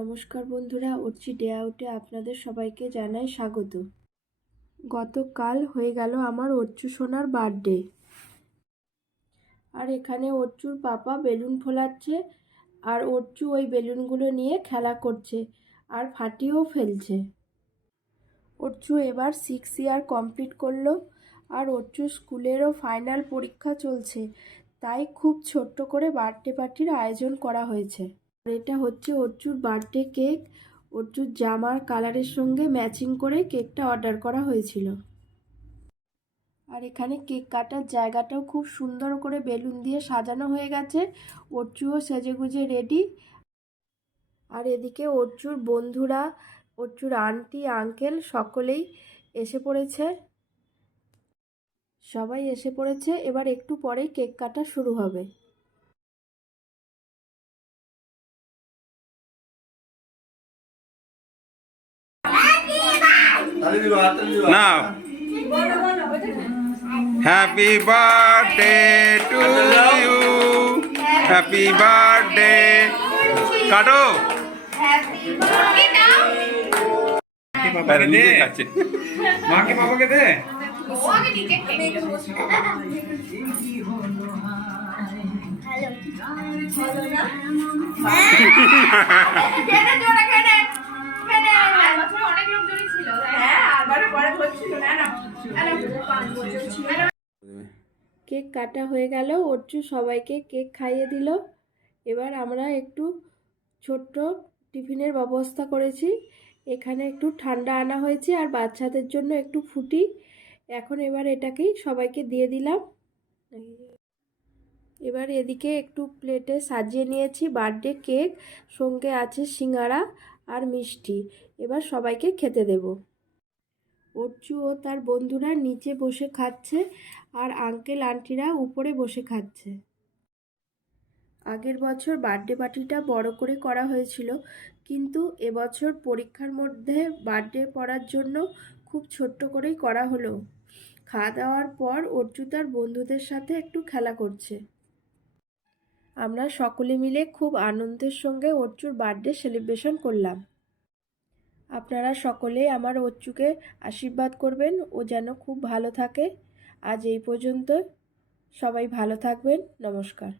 নমস্কার বন্ধুরা, অর্চি ডে আউটে আপনাদের সবাইকে জানাই স্বাগত। গতকাল হয়ে গেল আমার অর্চু সোনার বার্থডে, আর এখানে অর্চুর পাপা বেলুন ফোলাচ্ছে, আর অর্চু ওই বেলুনগুলো নিয়ে খেলা করছে আর ফাটিয়েও ফেলছে। অর্চু এবার 6 ইয়ার কমপ্লিট করলো, আর অর্চুর স্কুলেরও ফাইনাল পরীক্ষা চলছে, তাই খুব ছোট্ট করে বার্থডে পার্টির আয়োজন করা হয়েছে। আর এটা হচ্ছে অর্চুর বার্থডে কেক। অর্চুর জামার কালারের সঙ্গে ম্যাচিং করে কেকটা অর্ডার করা হয়েছিল। আর এখানে কেক কাটার জায়গাটাও খুব সুন্দর করে বেলুন দিয়ে সাজানো হয়ে গেছে। অর্চুও সেজেগুজে রেডি। আর এদিকে অর্চুর বন্ধুরা, অর্চুর আন্টি আঙ্কেল সকলেই এসে পড়েছে। সবাই এসে পড়েছে, এবার একটু পরেই কেক কাটা শুরু হবে। Now, happy birthday to you. Happy birthday. কাটো। নিজে খাচ্ছে। মাকে বাবাকে দে। কেক কাটা হয়ে গেল, অর্চু সবাইকে কেক খাইয়ে দিল। এবার আমরা একটু ছোট্ট টিফিনের ব্যবস্থা করেছি। এখানে একটু ঠান্ডা আনা হয়েছে আর বাচ্চাদের জন্য একটু ফুটি। এবার এটাকেই সবাইকে দিয়ে দিলাম। এবার এদিকে একটু প্লেটে সাজিয়ে নিয়েছি বার্থডে কেক, সঙ্গে আছে সিঙ্গারা আর মিষ্টি। এবার সবাইকে খেতে দেব। অর্চু ও তার বন্ধুরা নিচে বসে খাচ্ছে, আর আঙ্কেল আন্টিরা উপরে বসে খাচ্ছে। আগের বছর বার্থডে পার্টিটা বড় করে করা হয়েছিল, কিন্তু এবছর পরীক্ষার মধ্যে বার্থডে পড়ার জন্য খুব ছোট্ট করেই করা হলো। খাওয়া দাওয়ার পর অর্চু তার বন্ধুদের সাথে একটু খেলা করছে। আমরা সকলে মিলে খুব আনন্দের সঙ্গে অর্চুর বার্থডে সেলিব্রেশন করলাম। আপনারা সকলেই আমার অর্চুকে আশীর্বাদ করবেন, ও যেন খুব ভালো থাকে। আজ এই পর্যন্ত, সবাই ভালো থাকবেন। নমস্কার।